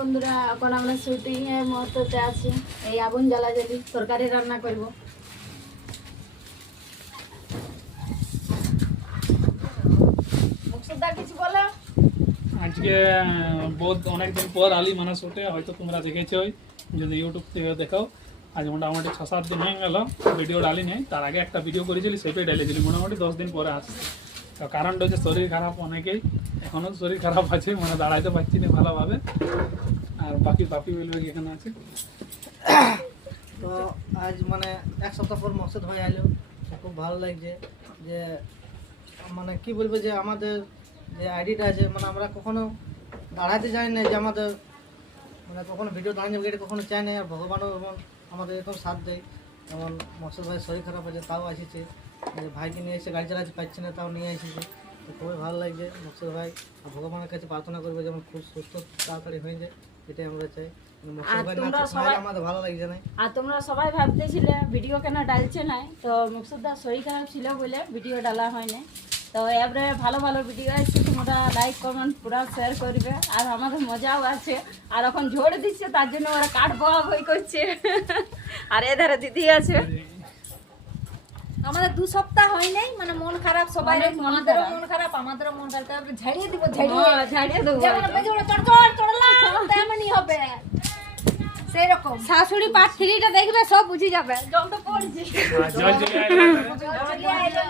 বন্ধুরা, এখন আমরা শুটিং এর মুহূর্তে আছি। এই আগুন জ্বালাজ্বালি তরকারি রান্না করব। মুকসুদা কিছু বলো। আজকে বহুত অনেকদিন পর আলি মানা শুটে, হয়তো তোমরা দেখেছো যদি ইউটিউব থেকে দেখাও। আজ মোটামুটি 6-7 দিন হয়ে গেল ভিডিও ডালি নেই। তার আগে একটা ভিডিও করেছিলি, সেটাই ডালিছিলি মোটামুটি 10 দিন পরে আসছে। তো কারণটা হচ্ছে শরীর খারাপ অনেকেই, এখনও শরীর খারাপ আছে, মানে দাঁড়াইতে পারছি না ভালোভাবে। আর বাকি বাপি বলবে কি এখানে আছে। তো আজ মানে এক সপ্তাহ পর মকসুদ ভাই আইলো, খুব ভালো লাগছে। যে মানে কি বলবো, যে আমাদের যে আইডিটা আছে, মানে আমরা কখনো দাঁড়াতে যাই না, যে আমাদের মানে কখনো ভিডিও দাঁড়িয়ে যাবে এটা কখনো চাই না। আর ভগবানও এমন আমাদের এরকম সাথ দেয়। যেমন মকসুদ ভাইয়ের শরীর খারাপ আছে, তাও আসিছে। ভাইকে নিয়ে এসে গাড়ি চালাতে পারছে না, তাও নিয়ে এসেছে। তো খুবই ভালো লাগছে মকসুদ ভাই। আর ভগবানের কাছে প্রার্থনা করবে যেমন খুব সুস্থ তাড়াতাড়ি হয়ে যায়, এটাই আমরা চাই। মকসুদ ভাই না থাকলে আমাদের ভালো লাগছে না। আর তোমরা সবাই ভাবতেছিলে ভিডিও কেন ডালছে না, তো মুকসুদার শরীর খারাপ ছিল বলে ভিডিও ডালা হয় না। তো এবারে ভালো ভালো ভিডিও আসছে, তোমরা লাইক কমেন্ট পুরো শেয়ার করবে। আর আমাদের মজাও আছে। আর এখন ঝড় দিচ্ছে, তার জন্য ওরা কাঠ বয়া বই করছে। আর এধারে দিদি আছে। আমাদের 2 সপ্তাহ হয় নাই, মানে মন খারাপ সবাই, আমাদেরও মন খারাপ, আমাদেরও মন খারাপ। তারপরে ঝাড়িয়ে দিব, ঝাড়িয়ে দেবো। যেমন বেজোড়া চড়চড় চড়লাম তেমনই হবে, সেই রকম। শাশুড়ি পার্ট 3টা দেখবে, সব বুঝে যাবে। জল তো পড়ছে, জল চলে আইলো।